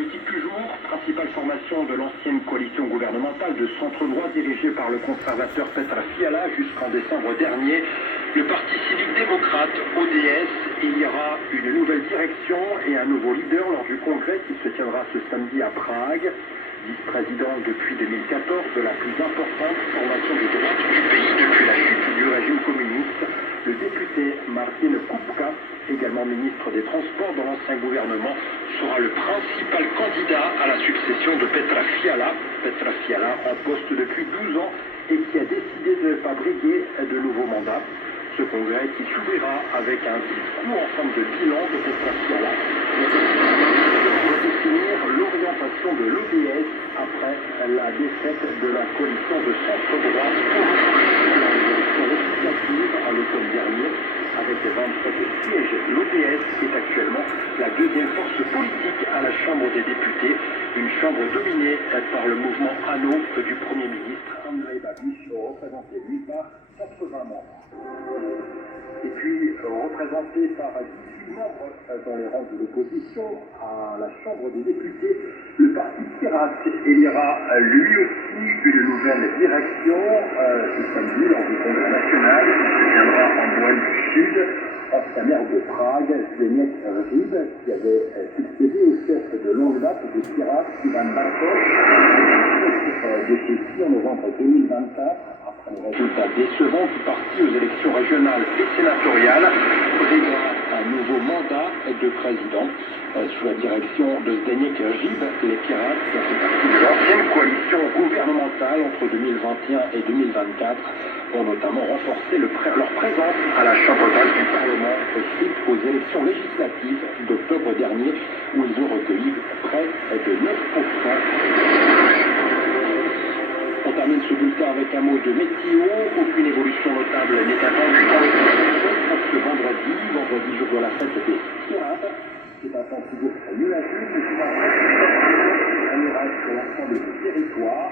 politique du jour, principale formation de l'ancienne coalition gouvernementale de centre-droit dirigée par le conservateur Petr Fiala jusqu'en décembre dernier. Le Parti civique démocrate, ODS, il y aura une nouvelle direction et un nouveau leader lors du congrès qui se tiendra ce samedi à Prague. Vice-président depuis 2014 de la plus importante formation de droite du pays depuis la chute du régime communiste, le député Martin Kupka, également ministre des Transports dans l'ancien gouvernement, sera le principal candidat à la succession de Petr Fiala. Petr Fiala en poste depuis 12 ans et qui a décidé de ne pas briguer de nouveaux mandats. Ce congrès qui s'ouvrira avec un discours en forme de bilan de Petr Fiala, pour définir l'orientation de l'ODS après la défaite de la coalition de centre-droit pour la élection législative à l'automne dernier. Avec 27 sièges, l'ODS est actuellement la deuxième force politique à la Chambre des députés, une chambre dominée par le mouvement ANO du Premier ministre Andrei Babiš, représenté lui par 80 membres. Et puis représenté par 18 membres dans les rangs de l'opposition à la Chambre des députés, le parti Pirate élira lui aussi une nouvelle direction ce samedi lors du Congrès national qui se tiendra en Bohême du Sud. Ancien maire de Prague, Zdeněk Hřib, qui avait succédé au chef de longue date des Pirates, Ivan Bartoš, décédé en novembre 2024. Après les résultats décevants du parti aux élections régionales et sénatoriales, prévoit un nouveau mandat de président sous la direction de Zdeněk Hřib. Les Pirates qui ont fait partie de l'ancienne coalition gouvernementale entre 2021 et 2024 ont notamment renforcé leur présence à la Chambre basse du Parlement suite aux élections législatives d'octobre dernier où ils ont recueilli près de 9%. On termine ce bulletin avec un mot de météo. Aucune évolution notable n'est attendue dans le pour ce vendredi jour de la fête des Pirates. C'est un temps toujours très nuageux, mais souvent un mirage sur l'ensemble du territoire,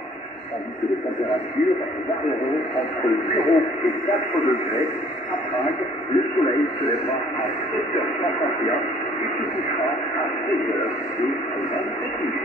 tandis que les températures varieront entre 0 et 4 degrés. À Prague, le soleil se lèvera à 7h51 et se couchera à 16h et 27 minutes.